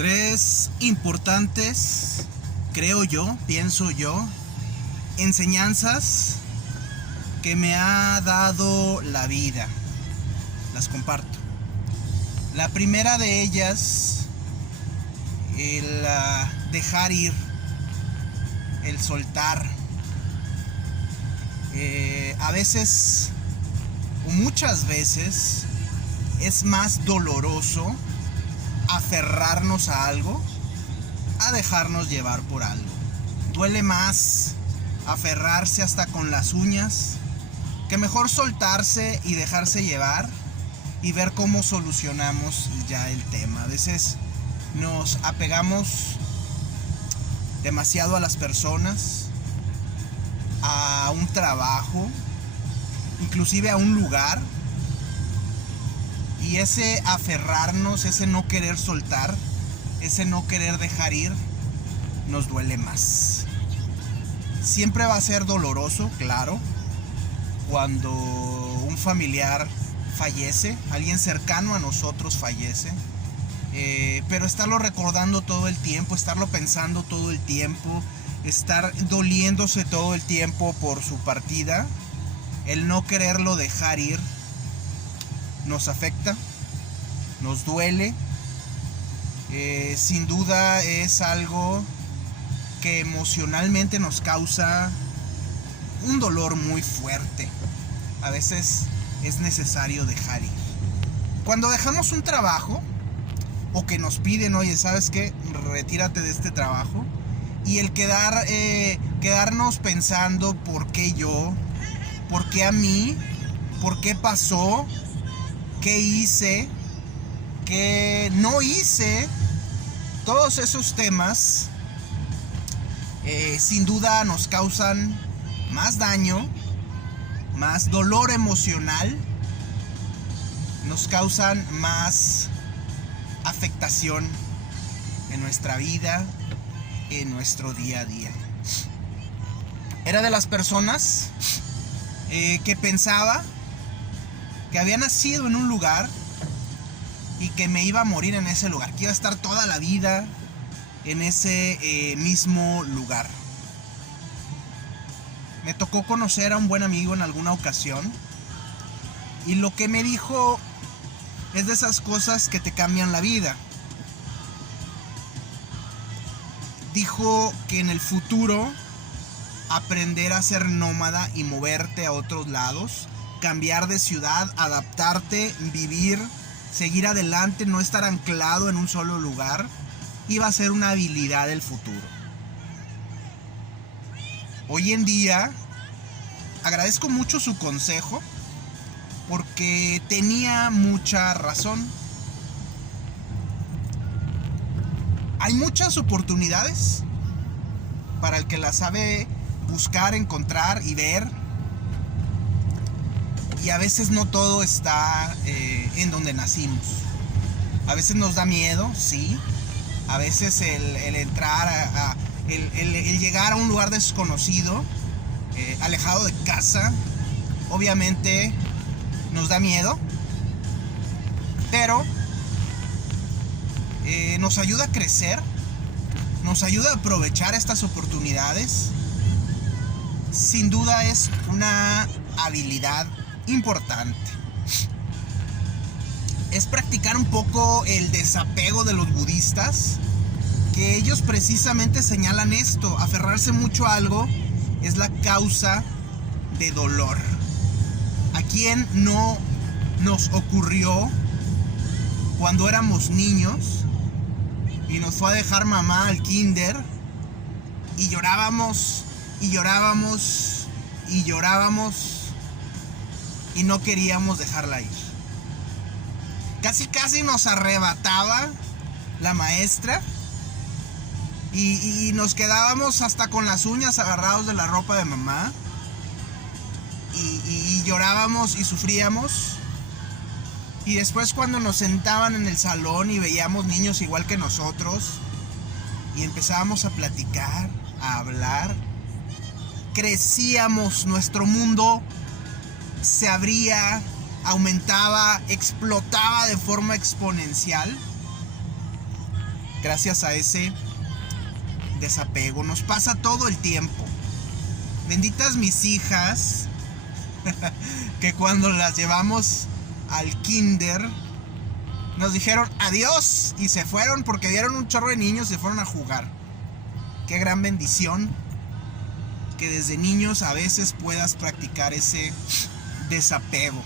Tres importantes, creo yo, pienso yo, enseñanzas que me ha dado la vida. Las comparto. La primera de ellas, el dejar ir, el soltar. A veces, o muchas veces, es más doloroso aferrarnos a algo a dejarnos llevar por algo. Duele más aferrarse hasta con las uñas que mejor soltarse y dejarse llevar y ver cómo solucionamos ya el tema. A veces nos apegamos demasiado a las personas, a un trabajo, inclusive a un lugar. Y ese aferrarnos, ese no querer soltar, ese no querer dejar ir, nos duele más. Siempre va a ser doloroso, claro, cuando un familiar fallece, alguien cercano a nosotros fallece. Pero estarlo recordando todo el tiempo, estarlo pensando todo el tiempo, estar doliéndose todo el tiempo por su partida, el no quererlo dejar ir, nos afecta, nos duele. Sin duda es algo que emocionalmente nos causa un dolor muy fuerte. A veces es necesario dejar ir. Cuando dejamos un trabajo o que nos piden, oye, ¿sabes qué? Retírate de este trabajo. Y el quedarnos pensando ¿por qué yo? ¿Por qué a mí? ¿Por qué pasó? ¿Qué hice? ¿Qué no hice? Todos esos temas sin duda nos causan más daño, más dolor emocional, nos causan más afectación en nuestra vida, en nuestro día a día. Era de las personas que pensaba que había nacido en un lugar y que me iba a morir en ese lugar, que iba a estar toda la vida en ese mismo lugar. Me tocó conocer a un buen amigo en alguna ocasión y lo que me dijo es de esas cosas que te cambian la vida. Dijo que en el futuro aprender a ser nómada y moverte a otros lados, cambiar de ciudad, adaptarte, vivir, seguir adelante, no estar anclado en un solo lugar, iba a ser una habilidad del futuro. Hoy en día agradezco mucho su consejo porque tenía mucha razón. Hay muchas oportunidades para el que las sabe buscar, encontrar y ver. Y a veces no todo está en donde nacimos. A veces nos da miedo, sí. A veces el entrar, el llegar a un lugar desconocido, alejado de casa, obviamente nos da miedo. Pero nos ayuda a crecer, nos ayuda a aprovechar estas oportunidades. Sin duda es una habilidad importante. Es practicar un poco el desapego de los budistas, que ellos precisamente señalan esto: aferrarse mucho a algo es la causa de dolor. ¿A quién no nos ocurrió cuando éramos niños y nos fue a dejar mamá al kinder y llorábamos y llorábamos y llorábamos y no queríamos dejarla ir? Casi nos arrebataba la maestra y nos quedábamos hasta con las uñas agarrados de la ropa de mamá y llorábamos y sufríamos. Y después, cuando nos sentaban en el salón y veíamos niños igual que nosotros y empezábamos a platicar, a hablar, crecíamos, nuestro mundo se abría, aumentaba, explotaba de forma exponencial. gracias a ese desapego. Nos pasa todo el tiempo. Benditas mis hijas, que cuando las llevamos al kinder nos dijeron adiós y se fueron porque vieron un chorro de niños y se fueron a jugar. Qué gran bendición que desde niños a veces puedas practicar ese desapego.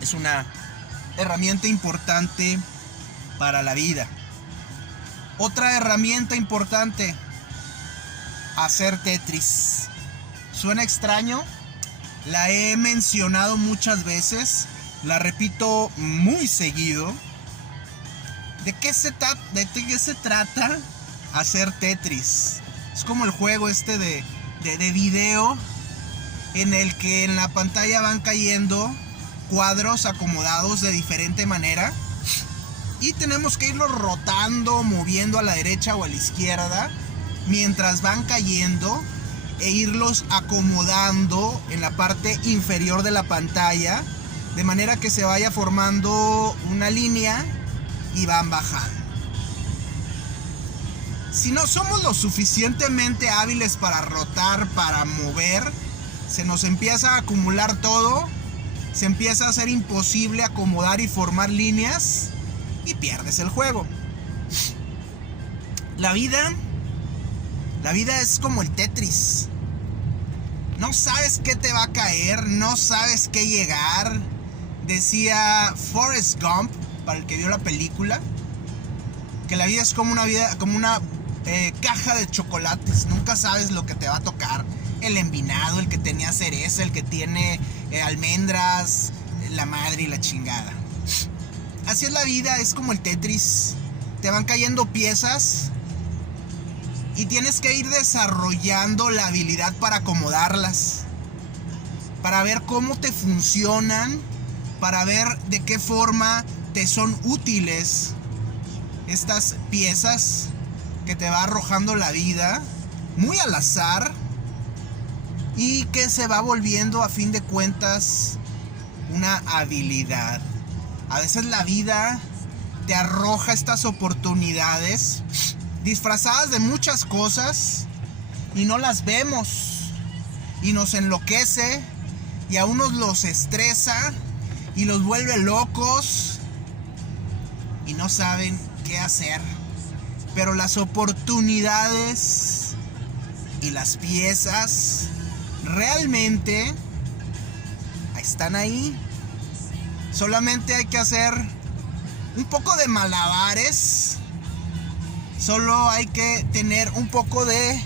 Es una herramienta importante para la vida. Otra herramienta importante, hacer Tetris. ¿Suena extraño? La he mencionado muchas veces, la repito muy seguido. ¿De qué se trata hacer Tetris? Es como el juego de video en el que en la pantalla van cayendo cuadros acomodados de diferente manera y tenemos que irlos rotando, moviendo a la derecha o a la izquierda mientras van cayendo e irlos acomodando en la parte inferior de la pantalla de manera que se vaya formando una línea y van bajando. Si no somos lo suficientemente hábiles para rotar, para mover, se nos empieza a acumular todo, se empieza a hacer imposible acomodar y formar líneas y pierdes el juego. La vida es como el Tetris. No sabes qué te va a caer, no sabes qué llegar. Decía Forrest Gump, para el que vio la película, que la vida es como una caja de chocolates. Nunca sabes lo que te va a tocar. El envinado, el que tenía cereza, el que tiene almendras, la madre y la chingada. Así es la vida, es como el Tetris. Te van cayendo piezas y tienes que ir desarrollando la habilidad para acomodarlas, para ver cómo te funcionan, para ver de qué forma te son útiles estas piezas que te va arrojando la vida, muy al azar, y que se va volviendo a fin de cuentas una habilidad. A veces la vida te arroja estas oportunidades disfrazadas de muchas cosas y no las vemos y nos enloquece y a unos los estresa y los vuelve locos y no saben qué hacer. Pero las oportunidades y las piezas realmente están ahí. Solamente hay que hacer un poco de malabares. Solo hay que tener un poco de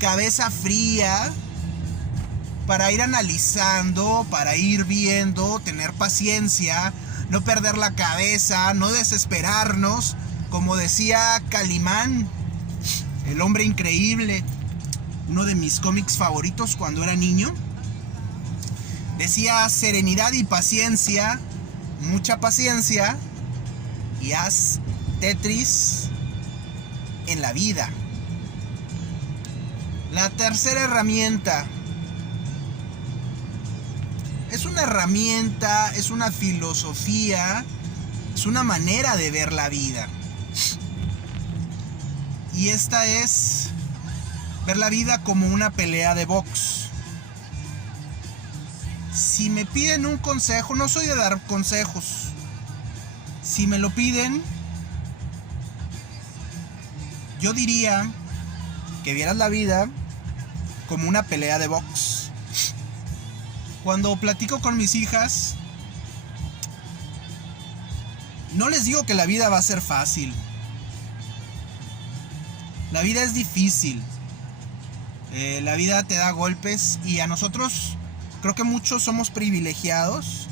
cabeza fría para ir analizando, para ir viendo, tener paciencia, no perder la cabeza, no desesperarnos. Como decía Calimán, el hombre increíble, uno de mis cómics favoritos cuando era niño, decía: serenidad y paciencia, mucha paciencia, y haz Tetris en la vida. La tercera herramienta es una herramienta, es una filosofía, es una manera de ver la vida. Y esta es ver la vida como una pelea de box. Si me piden un consejo, no soy de dar consejos. Si me lo piden, yo diría que vieras la vida como una pelea de box. Cuando platico con mis hijas, no les digo que la vida va a ser fácil. La vida es difícil. La vida te da golpes y a nosotros, creo que muchos somos privilegiados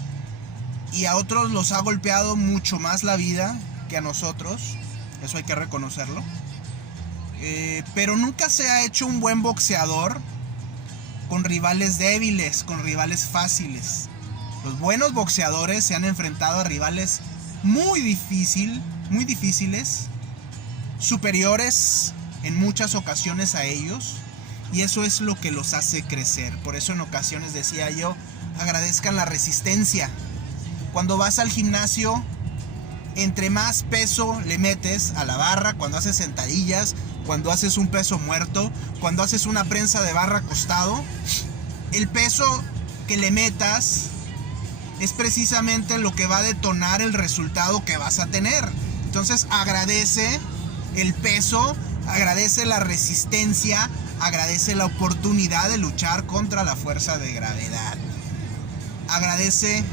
y a otros los ha golpeado mucho más la vida que a nosotros. Eso hay que reconocerlo. Pero nunca se ha hecho un buen boxeador con rivales débiles, con rivales fáciles. Los buenos boxeadores se han enfrentado a rivales muy difíciles, superiores en muchas ocasiones a ellos, y eso es lo que los hace crecer. Por eso en ocasiones decía yo, agradezcan la resistencia. Cuando vas al gimnasio, entre más peso le metes a la barra, cuando haces sentadillas, cuando haces un peso muerto, cuando haces una prensa de barra acostado, el peso que le metas es precisamente lo que va a detonar el resultado que vas a tener. Entonces agradece el peso, agradece la resistencia, agradece la oportunidad de luchar contra la fuerza de gravedad. Agradece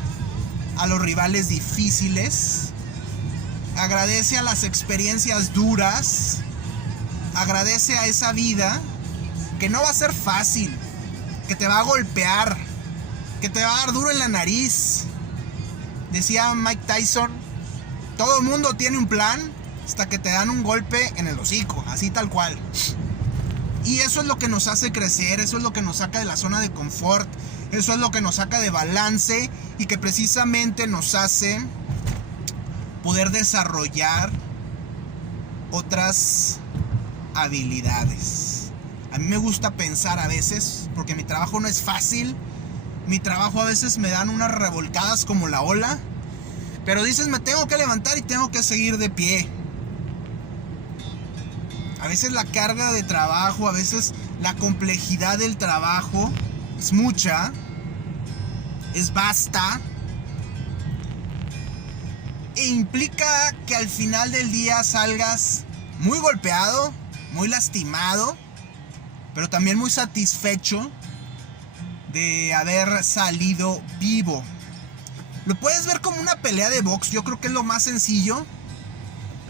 a los rivales difíciles, agradece a las experiencias duras, agradece a esa vida que no va a ser fácil, que te va a golpear, que te va a dar duro en la nariz. Decía Mike Tyson, todo mundo tiene un plan hasta que te dan un golpe en el hocico, así tal cual. Y eso es lo que nos hace crecer, eso es lo que nos saca de la zona de confort, eso es lo que nos saca de balance y que precisamente nos hace poder desarrollar otras habilidades. A mí me gusta pensar a veces, porque mi trabajo no es fácil, mi trabajo a veces me dan unas revolcadas como la ola, pero dices, me tengo que levantar y tengo que seguir de pie. A veces la carga de trabajo, a veces la complejidad del trabajo es mucha, es vasta, e implica que al final del día salgas muy golpeado, muy lastimado, pero también muy satisfecho de haber salido vivo. Lo puedes ver como una pelea de box, yo creo que es lo más sencillo.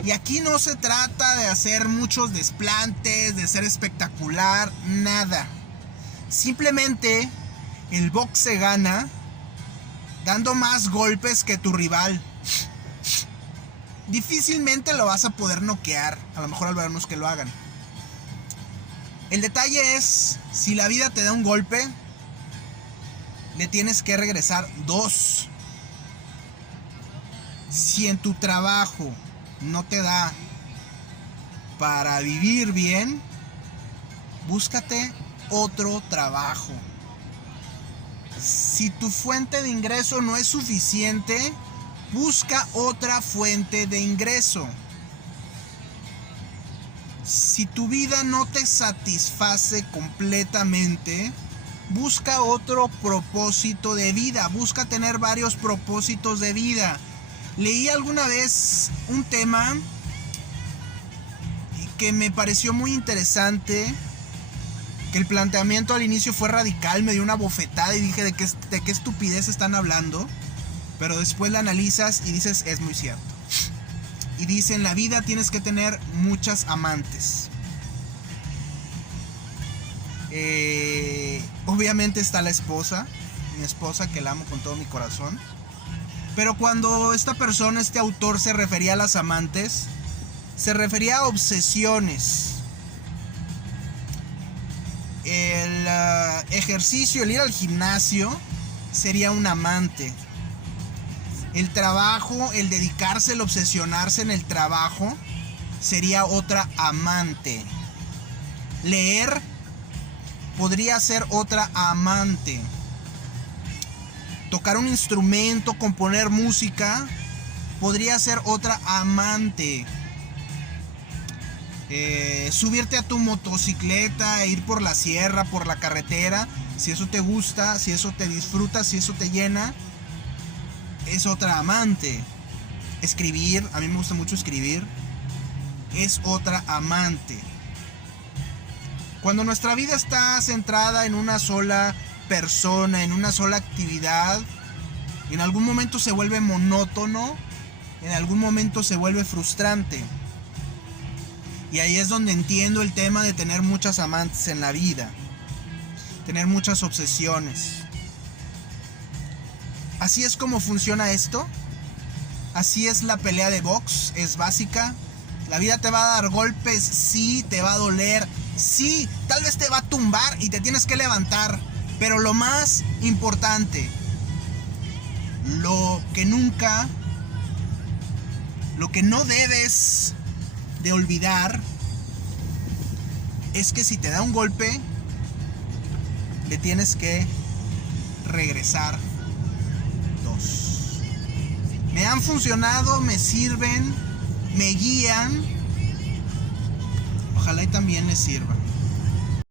Y aquí no se trata de hacer muchos desplantes, de ser espectacular, nada. Simplemente el box se gana dando más golpes que tu rival. Difícilmente lo vas a poder noquear, a lo mejor algunos que lo hagan. El detalle es, si la vida te da un golpe, le tienes que regresar 2. Si en tu trabajo no te da para vivir bien, búscate otro trabajo. Si tu fuente de ingreso no es suficiente, busca otra fuente de ingreso. Si tu vida no te satisface completamente, busca otro propósito de vida. Busca tener varios propósitos de vida. Leí alguna vez un tema que me pareció muy interesante, que el planteamiento al inicio fue radical, me dio una bofetada y dije de qué estupidez están hablando, pero después la analizas y dices, es muy cierto. Y dice, en la vida tienes que tener muchas amantes. Obviamente está la esposa, mi esposa, que la amo con todo mi corazón. Pero cuando esta persona, este autor, se refería a las amantes, se refería a obsesiones. El ejercicio, el ir al gimnasio, sería un amante. El trabajo, el dedicarse, el obsesionarse en el trabajo, sería otra amante. Leer podría ser otra amante. Tocar un instrumento, componer música, podría ser otra amante. Subirte a tu motocicleta, ir por la sierra, por la carretera, si eso te gusta, si eso te disfruta, si eso te llena, es otra amante. Escribir, a mí me gusta mucho escribir, es otra amante. Cuando nuestra vida está centrada en una sola persona, en una sola actividad, en algún momento se vuelve monótono, en algún momento se vuelve frustrante. Y ahí es donde entiendo el tema de tener muchas amantes en la vida, tener muchas obsesiones. Así es como funciona esto. Así es la pelea de box, es básica. La vida te va a dar golpes, sí, te va a doler, sí, tal vez te va a tumbar y te tienes que levantar. Pero lo más importante, lo que no debes de olvidar, es que si te da un golpe, le tienes que regresar 2. Me han funcionado, me sirven, me guían. Ojalá y también les sirva.